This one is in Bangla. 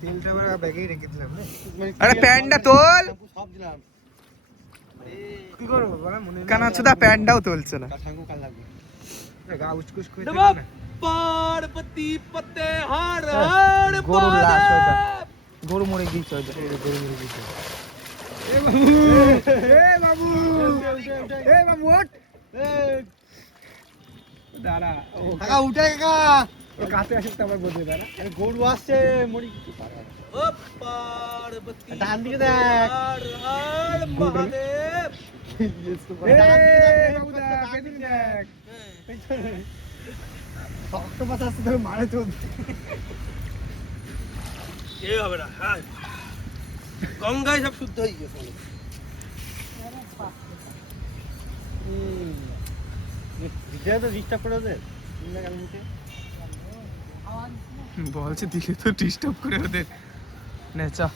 তেলটা আমরা ব্যাগেই রেখে দিলাম রে। আরে প্যান্টটা তোল। সব দিলাম। কি করবো বলা মনে নেই। কানা চুদা প্যান্টটাও তুলছে না। কাঠাঙ্গো কাল লাগবে। গা উচকুচ করে নমঃ থাকবে না। পার্বতী পতে হর হর গরুর লাশ ওটা। মহাদেব। গরু মরে গিয়েছে ওটা। গরু মরে গিয়েছে। এ বাবু এ বাবু ওঠ। দাঁড়া কাকা উঠে কাকা ও কাছে আসে তো আবার বলতে দাঁড়া আরে গরু আসছে মরি কিছু পারে ও পার্বতী ডান দিকে দেখ। হর হর মহাদেব। এ বাবু দেখ পেছনে দেখ শক্ত পাতা আসছে তোর মারে চলছে এই হবে না হ্যাঁ গঙ্গায় সব শুদ্ধ হয়ে গেছে ভিডিও তো ডিস্টার্ব করে দে বলছে দিলে তো ডিস্টার্ব করে ওদের নেচা